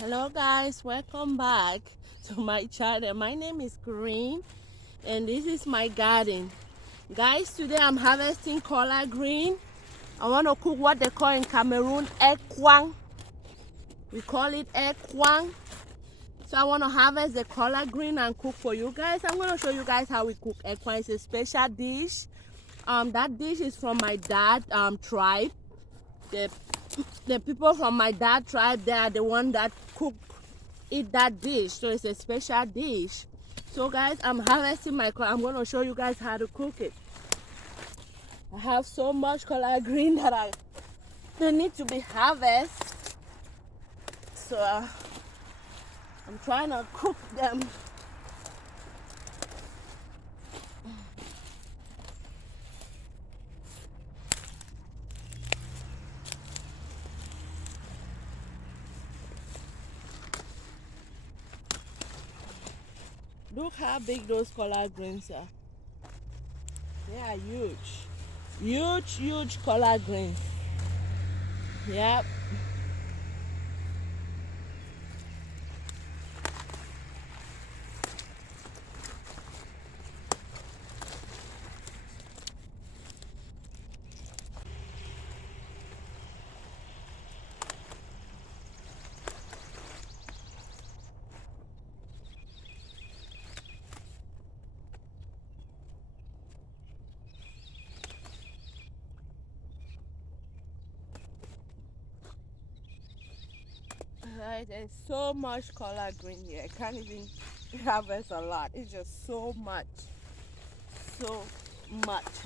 Hello guys, welcome back to my channel. My name is Green and this is my garden. Guys, today I'm harvesting collard green. I want to cook what they call in Cameroon ekwag. We call it ekwag. So I want to harvest the collard green and cook for you guys. I'm going to show you guys how we cook ekwag. It's a special dish. That dish is from my dad tribe. The people from my dad tribe, they are the one that eat that dish, so it's a special dish. So guys, I'm harvesting my collard. I'm going to show you guys how to cook it. I have so much collard green that they need to be harvested, so I'm trying to cook them. Look how big those collard greens are. They are huge collard greens. Yep. Right, there's so much collard green here. I can't even harvest a lot. It's just so much.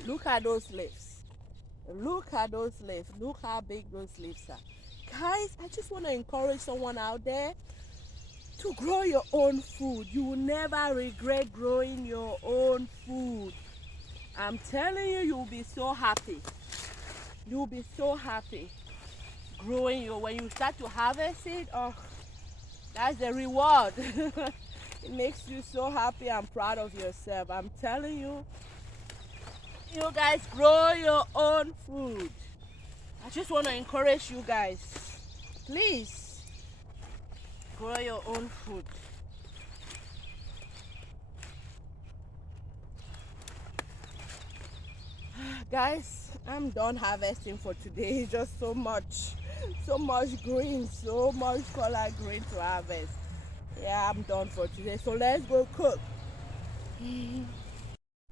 Look at those leaves. Look at those leaves. Look how big those leaves are. Guys, I just want to encourage someone out there to grow your own food. You will never regret growing your own food. I'm telling you, you'll be so happy. You'll be so happy growing when you start to harvest it. Oh, that's the reward. It makes you so happy and proud of yourself. I'm telling you, you guys grow your own food. I just want to encourage you guys, please grow your own food. Guys, I'm done harvesting for today. It's just so much green, so much collard green to harvest. Yeah, I'm done for today, so let's go cook.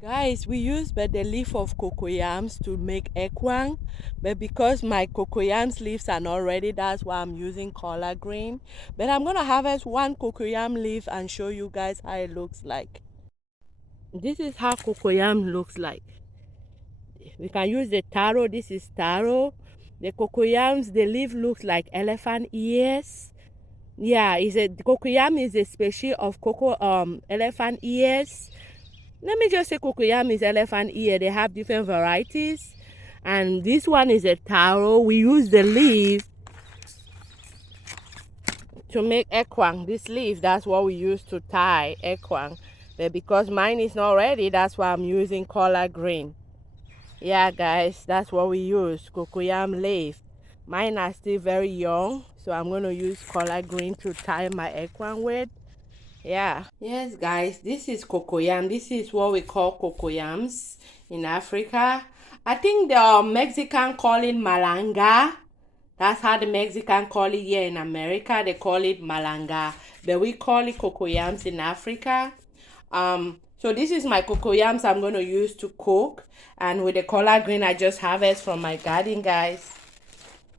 Guys, we use the leaf of cocoyams to make ekwag, but because my cocoyams leaves are not ready, that's why I'm using collard green. But I'm gonna harvest one cocoyam leaf and show you guys how it looks like. This is how cocoyam looks like. We can use the taro. This is taro. The cocoyams, the leaf looks like elephant ears. Yeah, cocoyam is a species of elephant ears. Let me just say cocoyam is elephant ear. They have different varieties. And this one is a taro. We use the leaf to make ekwag. This leaf, that's what we use to tie ekwag. But because mine is not ready, that's why I'm using collard green. Yeah, guys, that's what we use, cocoyam leaf. Mine are still very young, so I'm going to use collard green to tie my ekwag with. Yeah. Yes, guys, this is cocoyam. This is what we call cocoyams in Africa. I think the Mexican call it malanga. That's how the Mexican call it here in America. They call it malanga, but we call it cocoyams in Africa. So this is my cocoyams I'm going to use to cook, and with the collard green I just harvest from my garden, guys.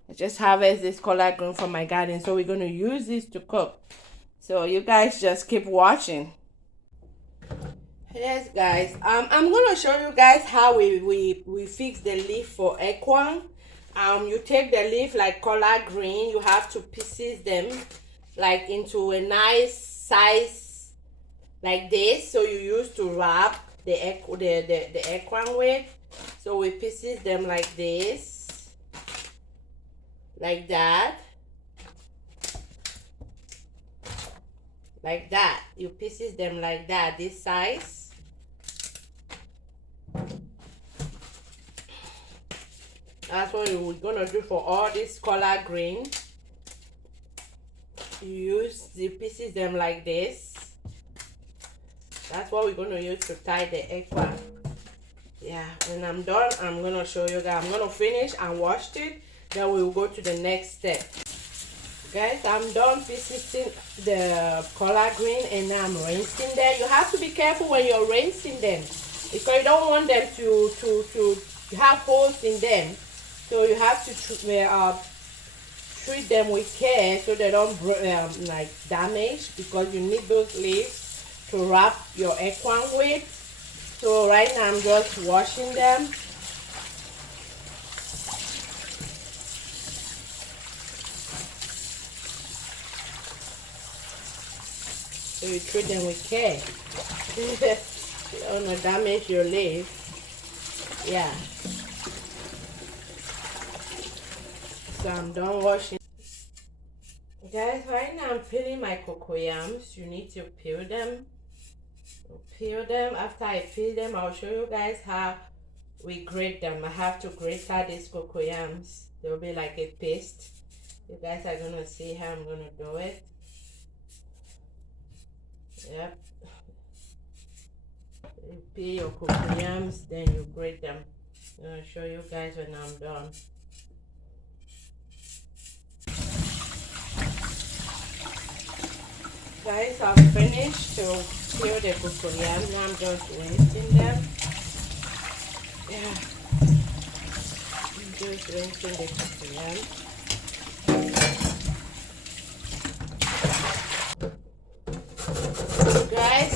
I just harvest this collard green from my garden, so we're going to use this to cook. So you guys just keep watching. Yes, guys. I'm gonna show you guys how we fix the leaf for ekwag. You take the leaf like collard green. You have to pieces them like into a nice size like this. So you use to wrap the ekwag with. So we pieces them like this, like that. Like that, you pieces them like that, this size. That's what we're gonna do for all this collard green. You pieces them like this. That's what we're gonna use to tie the eggplant. Yeah, when I'm done, I'm gonna show you guys. I'm gonna finish and wash it, then we'll go to the next step. Guys, I'm done piecing the collard green and now I'm rinsing them. You have to be careful when you're rinsing them because you don't want them to have holes in them. So you have to treat them with care so they don't like damage, because you need those leaves to wrap your eggplant with. So right now I'm just washing them. So you treat them with care. You don't want to damage your leaf. Yeah. So I'm done washing. Guys, right now I'm peeling my cocoyams. You need to peel them. After I peel them, I'll show you guys how we grate them. I have to grate out these cocoyams. They'll be like a paste. You guys are gonna see how I'm gonna do it. Yep. You peel your cocoyams, then you grate them. I'm gonna show you guys when I'm done. Guys, I've finished to peel the cocoyams. Now I'm just rinsing them. Yeah. I'm just rinsing the cocoyams. Guys,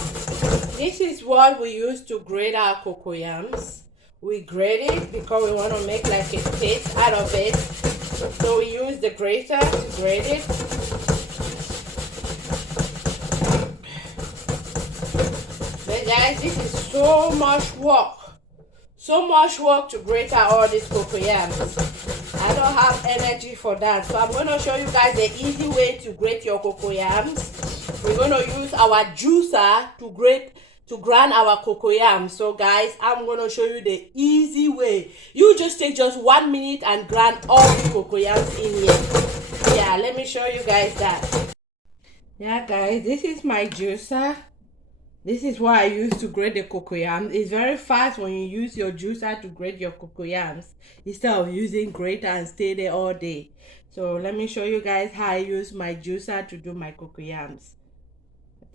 this is what we use to grate our cocoyams. We grate it because we want to make like a paste out of it. So we use the grater to grate it. But guys, this is so much work. So much work to grate out all these cocoyams. I don't have energy for that. So I'm going to show you guys the easy way to grate your cocoyams. We're going to use our juicer to grind our cocoyams. So guys, I'm going to show you the easy way. You just take just 1 minute and grind all the cocoyams in here. Yeah, let me show you guys that. Yeah guys, this is my juicer. This is what I use to grate the cocoyams. It's very fast when you use your juicer to grate your cocoyams instead of using grater and stay there all day. So let me show you guys how I use my juicer to do my cocoyams.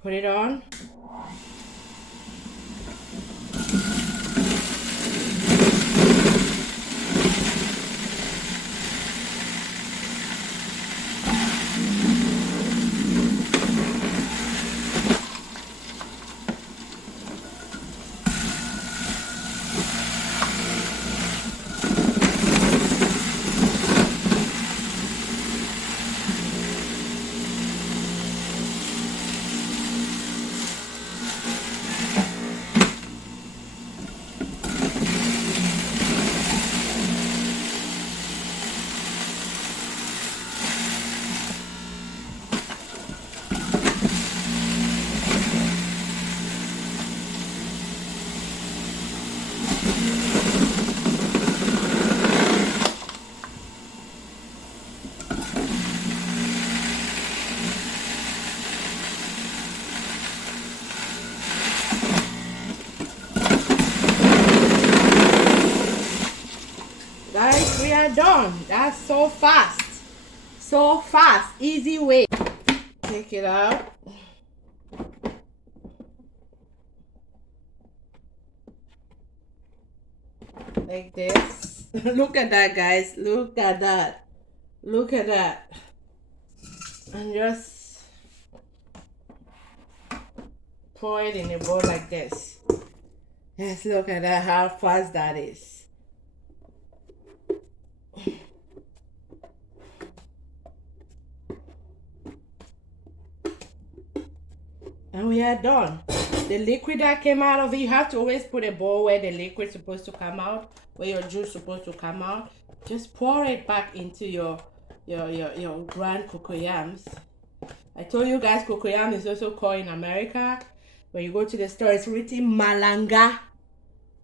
Put it on. Guys, we are done. That's so fast. So fast. Easy way. Take it out. Like this. Look at that, guys. Look at that. Look at that. And just pour it in a bowl like this. Yes, look at that, how fast that is. And we are done. The liquid that came out of it, you have to always put a bowl where the liquid's supposed to come out, where your juice is supposed to come out. Just pour it back into your ground cocoyams. I told you guys cocoyam is also called in America. When you go to the store, it's written malanga.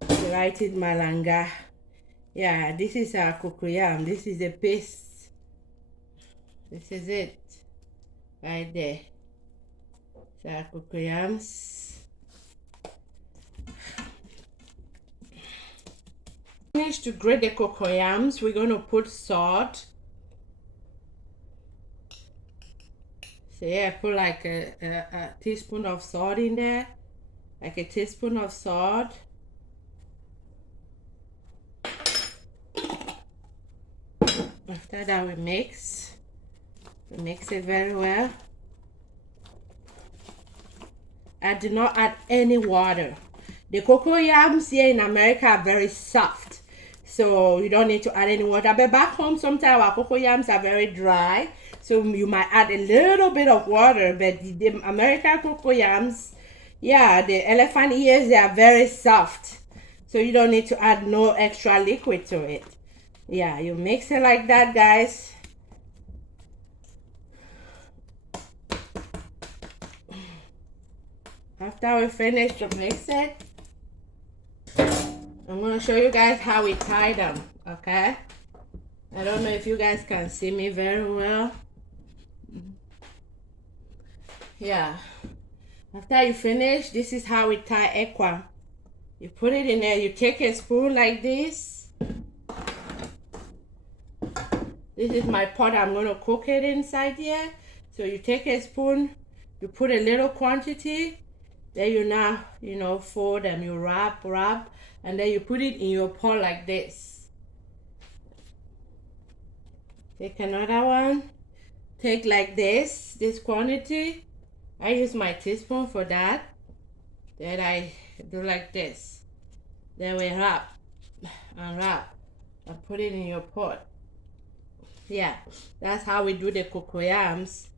They write it malanga. Yeah, this is our cocoyam. This is the paste. This is it. right there. So our cocoyams. Finish to grate the cocoyams, we're going to put salt. So yeah, put like a teaspoon of salt in there, like a teaspoon of salt. After that, we mix it very well. I do not add any water. The cocoyams here in America are very soft, so you don't need to add any water. But back home, sometimes our cocoyams are very dry, so you might add a little bit of water. But the American cocoyams, yeah, the elephant ears, they are very soft, so you don't need to add no extra liquid to it. Yeah, you mix it like that, guys. After we finish to mix it, I'm going to show you guys how we tie them, okay? I don't know if you guys can see me very well. Yeah. After you finish, this is how we tie ekwag. You put it in there, you take a spoon like this. This is my pot, I'm going to cook it inside here. So you take a spoon, you put a little quantity. Then you now, fold them, you wrap, and then you put it in your pot like this. Take another one. Take like this quantity. I use my teaspoon for that. Then I do like this. Then we wrap and put it in your pot. Yeah, that's how we do the cocoyams.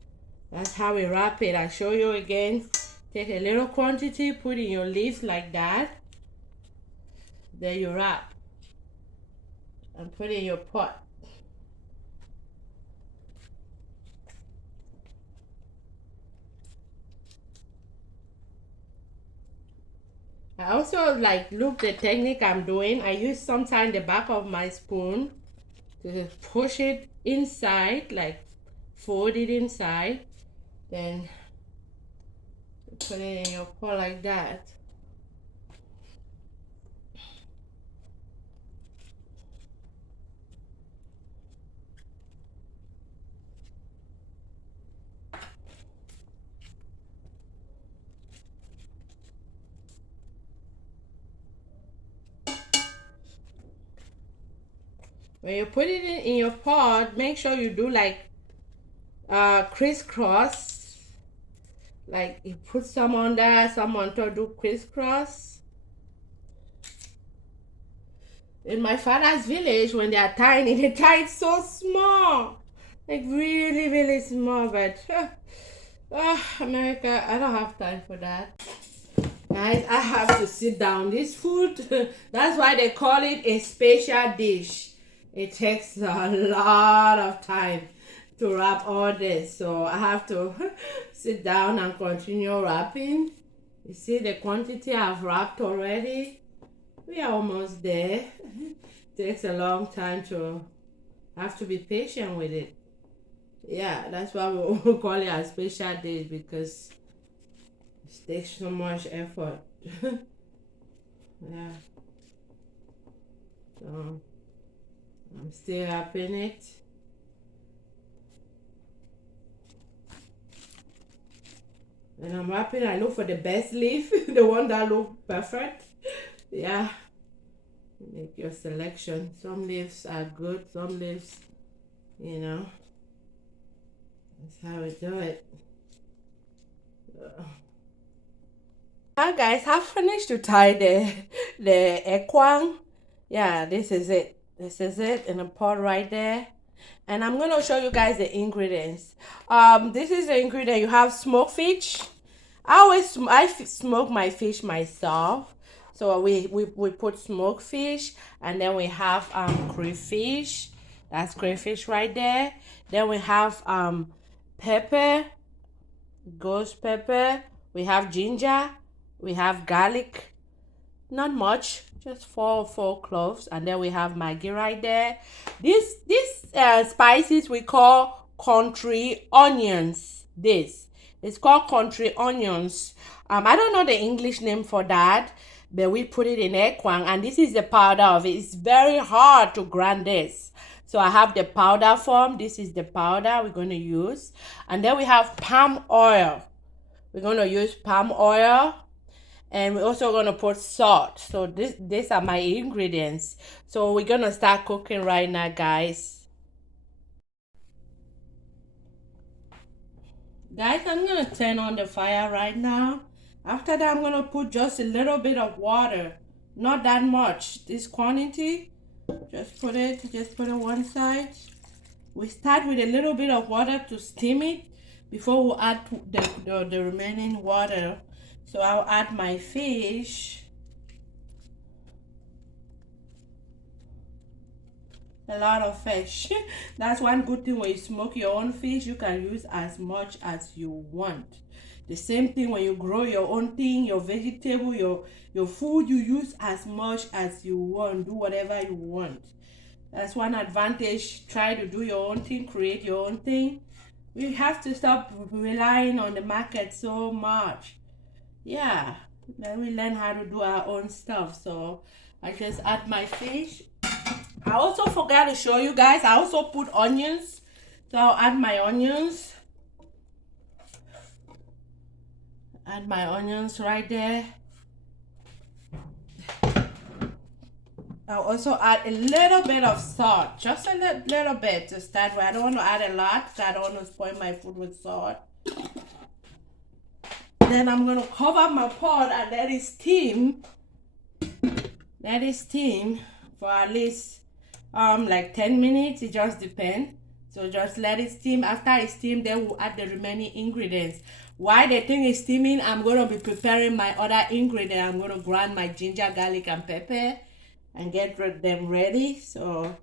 That's how we wrap it. I'll show you again. Take a little quantity, put in your leaves like that. Then you wrap and put in your pot. I also look the technique I'm doing. I use sometimes the back of my spoon to push it inside, like fold it inside. Then put it in your pot like that. When you put it in your pot, make sure you do crisscross. Like you put some on there, some on top, do crisscross. In my father's village, when they are tiny, they tie it so small. Like really, really small, but America, I don't have time for that. Guys, I have to sit down. This food, that's why they call it a special dish. It takes a lot of time to wrap all this, so I have to sit down and continue wrapping. You see the quantity I've wrapped already. We are almost there. Takes a long time to have to be patient with it. Yeah, that's why we call it a special dish, because it takes so much effort. Yeah. So I'm still wrapping it. When I'm wrapping, I look for the best leaf, the one that looks perfect. Yeah. Make your selection. Some leaves are good, some leaves, that's how we do it. Hi guys, I've finished to tie the ekwag. Yeah, this is it. This is it in a pot right there. And I'm gonna show you guys the ingredients. This is the ingredient. You have smoked fish. I smoke my fish myself. So we put smoked fish, and then we have crayfish. That's crayfish right there. Then we have pepper, ghost pepper. We have ginger. We have garlic. Not much, just four cloves, and then we have Maggi right there. These spices we call country onions. this. It's called country onions. I don't know the English name for that, but we put it in ekwang, and this is the powder of it. It's very hard to grind this. So I have the powder form. This is the powder we're going to use. And then we have palm oil. We're going to use palm oil. And we're also going to put salt. So these are my ingredients. So we're going to start cooking right now, guys. Guys, I'm going to turn on the fire right now. After that, I'm going to put just a little bit of water. Not that much. This quantity, just put it one side. We start with a little bit of water to steam it before we add the remaining water. So I'll add my fish. A lot of fish. That's one good thing when you smoke your own fish, you can use as much as you want. The same thing when you grow your own thing, your vegetable, your food, you use as much as you want. Do whatever you want. That's one advantage. Try to do your own thing, create your own thing. We have to stop relying on the market so much. Yeah, then we learn how to do our own stuff. So I just add my fish. I also forgot to show you guys, I also put onions. So I'll add my onions. Add my onions right there. I'll also add a little bit of salt, just a little bit to start with. I don't want to add a lot because I don't want to spoil my food with salt. Then I'm going to cover my pot and let it steam. Let it steam for at least like 10 minutes. It just depends. So just let it steam. After it steams, then we'll add the remaining ingredients. While the thing is steaming, I'm going to be preparing my other ingredients. I'm going to grind my ginger, garlic, and pepper and get them ready. So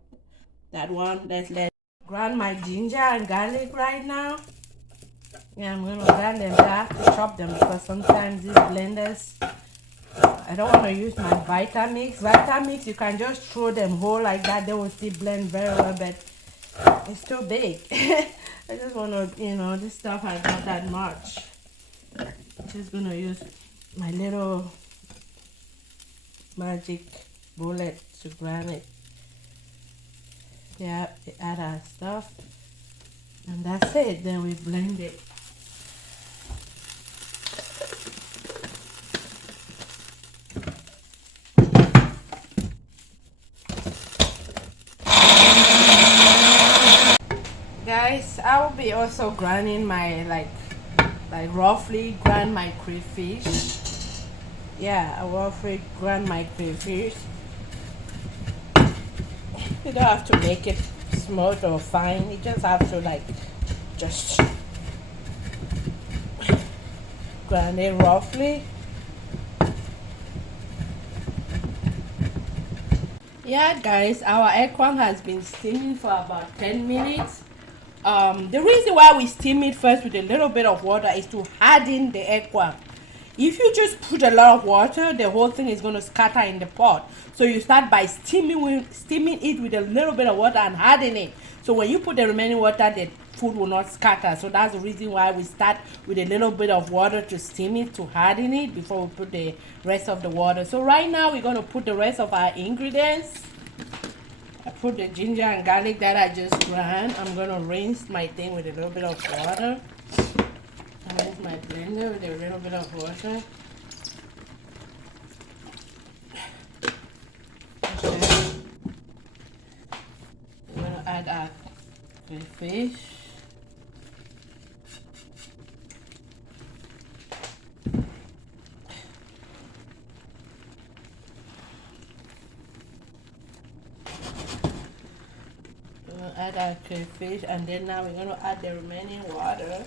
that one, let's grind my ginger and garlic right now. Yeah, I'm going to grind them back to chop them because sometimes these blenders, I don't want to use my Vitamix. Vitamix, you can just throw them whole like that. They will still blend very well, but it's too big. I just want to, you know, this stuff is not that much. I'm just going to use my little magic bullet to grind it. Yeah, we add our stuff. And that's it. Then we blend it. Guys, I will be also grinding my like roughly grind my crayfish. Yeah, I roughly grind my crayfish. You don't have to make it smooth or fine. You just have to like just grind it roughly. Yeah, guys, our ekwang has been steaming for about 10 minutes. The reason why we steam it first with a little bit of water is to harden the ekwang. If you just put a lot of water, the whole thing is going to scatter in the pot. So you start by steaming it with a little bit of water and harden it. So when you put the remaining water, the food will not scatter. So that's the reason why we start with a little bit of water to steam it, to harden it before we put the rest of the water. So right now we're going to put the rest of our ingredients. I put the ginger and garlic that I just grind. I'm going to rinse my thing with a little bit of water. Rinse my blender with a little bit of water. Okay. I'm going to add our crayfish. Add our crayfish, and then now we're going to add the remaining water.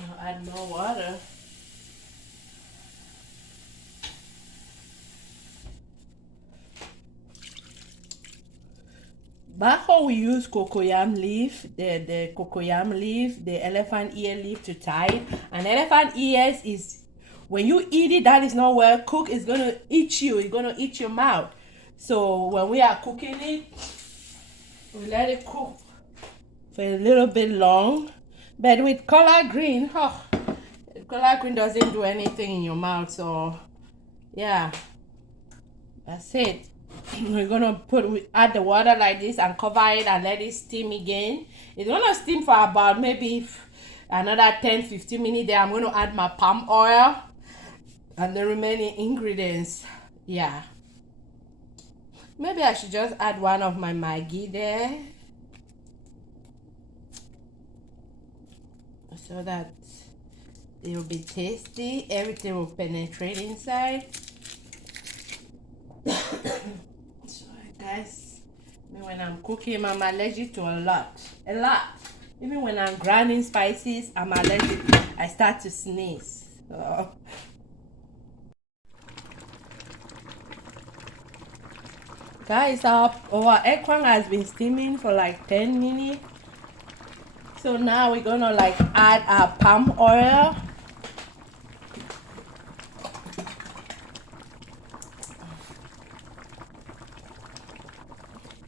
I'll add more water. Back home we use cocoyam leaf, the cocoyam leaf, the elephant ear leaf to tie it. And elephant ears is when you eat it that is not well cooked, it's gonna eat you. It's gonna eat your mouth. So when we are cooking it, we let it cook for a little bit long. But with collard green, collard green doesn't do anything in your mouth. So yeah, that's it. We're gonna add the water like this and cover it and let it steam again. It's gonna steam for about maybe another 10-15 minutes. Then I'm gonna add my palm oil and the remaining ingredients. Yeah, maybe I should just add one of my Maggi there so that it will be tasty. Everything will penetrate inside. So guys, when I'm cooking, I'm allergic to a lot. Even when I'm grinding spices, I'm allergic. I start to sneeze. So. Guys, our eggplant has been steaming for like 10 minutes. So now we're gonna like add our palm oil.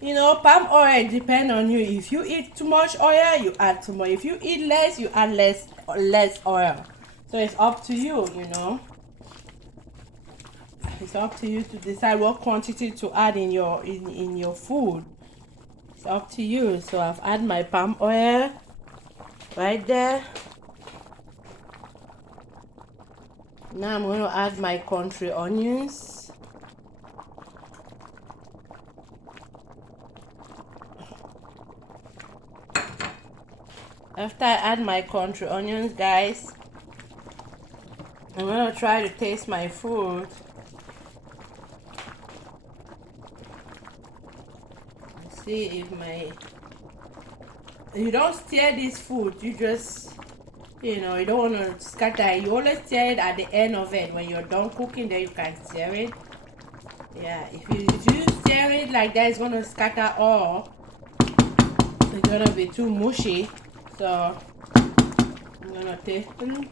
You know, palm oil depends on you. If you eat too much oil, you add too much. If you eat less, you add less oil. So it's up to you, you know. It's up to you to decide what quantity to add in your food. It's up to you. So I've added my palm oil right there. Now I'm going to add my country onions. After I add my country onions, guys, I'm going to try to taste my food. See if you don't stir this food, you just, you know, you don't want to scatter. You always stir it at the end of it. When you're done cooking, then you can stir it. Yeah, if you stir it like that, it's going to scatter all. It's going to be too mushy. So I'm going to taste it.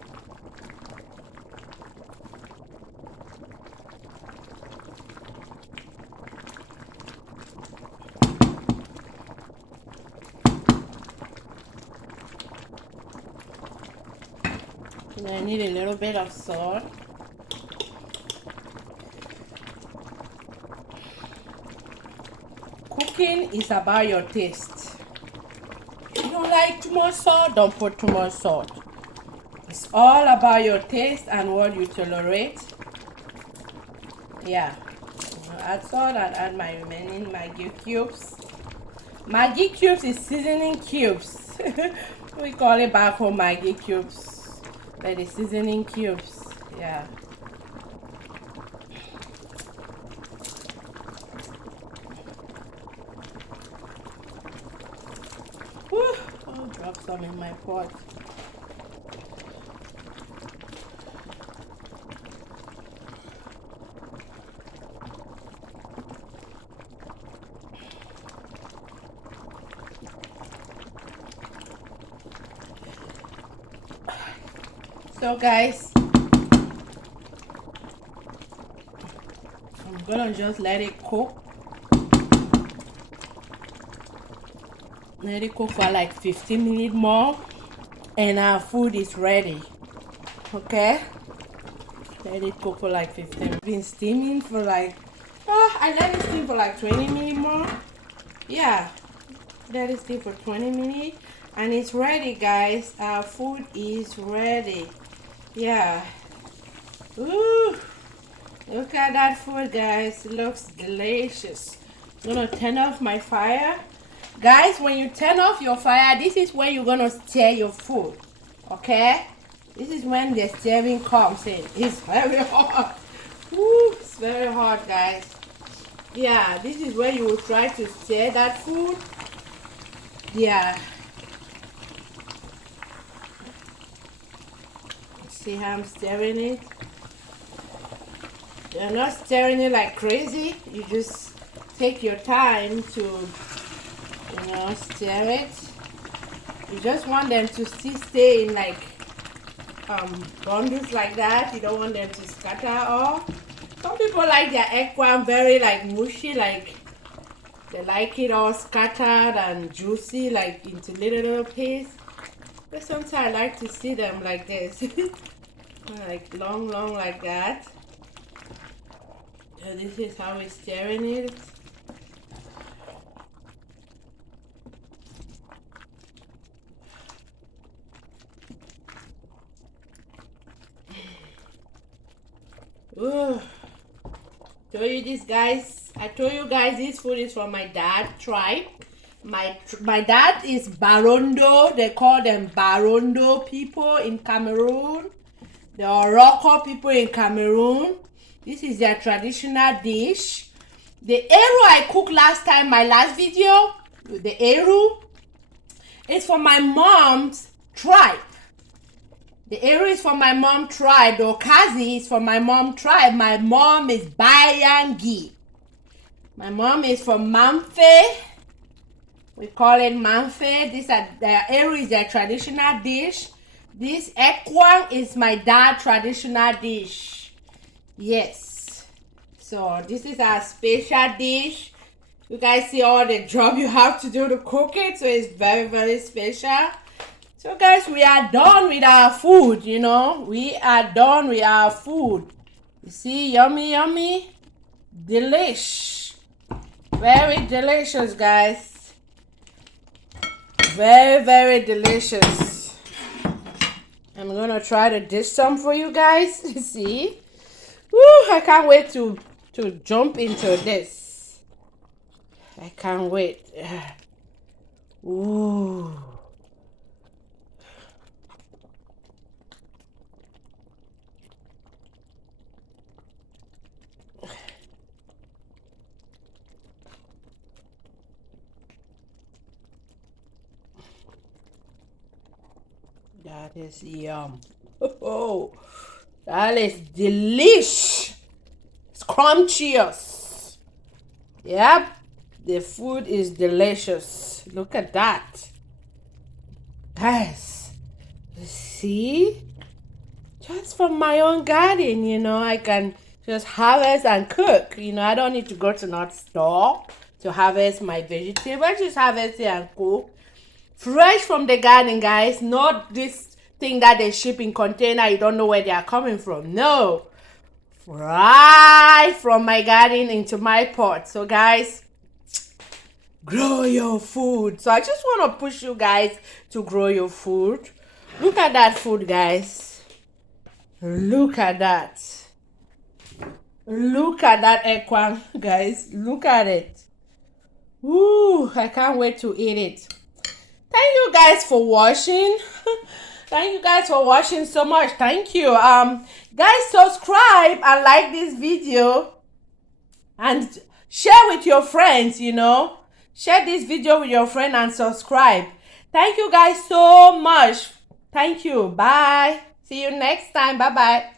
And I need a little bit of salt. Cooking is about your taste. If you don't like too much salt, don't put too much salt. It's all about your taste and what you tolerate. Yeah. I'll add salt and add my remaining Maggi cubes. Maggi cubes is seasoning cubes. We call it back home Maggi cubes. But the seasoning cubes. Yeah. Whew. I'll drop some in my pot. So guys, I'm gonna just let it cook. Let it cook for like 15 minutes more and our food is ready. Okay, let it cook for like 15 minutes. Been steaming for like I let it steam for like 20 minutes more. Yeah, let it steam for 20 minutes and it's ready, guys. Our food is ready. Yeah. Ooh, look at that food, guys. It looks delicious. I'm gonna turn off my fire. Guys, when you turn off your fire, this is when you're gonna stir your food. Okay? This is when the stirring comes in. It's very hot. Ooh, it's very hot, guys. Yeah, this is where you will try to stir that food. Yeah. See how I'm stirring it? You're not stirring it like crazy. You just take your time to, you know, stir it. You just want them to still stay in like bundles like that. You don't want them to scatter. Or some people like their eggplant very like mushy, like they like it all scattered and juicy, like into little pieces. But sometimes I like to see them like this, like long like that. So this is how we're stirring it. Ooh. Told you this, guys. I told you guys this food is from my dad tribe. My dad is Barondo. They call them Barondo people in Cameroon. The Oroko people in Cameroon. This is their traditional dish. The eru I cooked last time, my last video, the eru, is from my mom's tribe. The eru is from my mom's tribe. The Okazi is from my mom's tribe. My mom is Bayangi. My mom is from Mamfe. We call it Mamfe. The eru is their traditional dish. This Ekwag is my dad's traditional dish. Yes. So this is our special dish. You guys see all the job you have to do to cook it. So it's very special. So guys, we are done with our food, you know. We are done with our food. You see, yummy. Delish. Very delicious, guys. Very delicious. I'm gonna try to dish some for you guys. See? Woo, I can't wait to jump into this. I can't wait. Ooh. That is yum. Oh, that is delish. Scrumptious. Yep, the food is delicious. Look at that. Guys, see? Just from my own garden, you know, I can just harvest and cook. You know, I don't need to go to not store to harvest my vegetables. I just harvest it and cook. Fresh from the garden, guys. Not this thing that they ship in container. You don't know where they are coming from. No. Right from my garden into my pot. So, guys, grow your food. So, I just want to push you guys to grow your food. Look at that food, guys. Look at that. Look at that eggplant, guys. Look at it. Ooh, I can't wait to eat it. Thank you guys for watching. Thank you guys for watching so much. Thank you. Guys, subscribe and like this video and share with your friends, you know. Share this video with your friend and subscribe. Thank you guys so much. Thank you. Bye. See you next time. Bye-bye.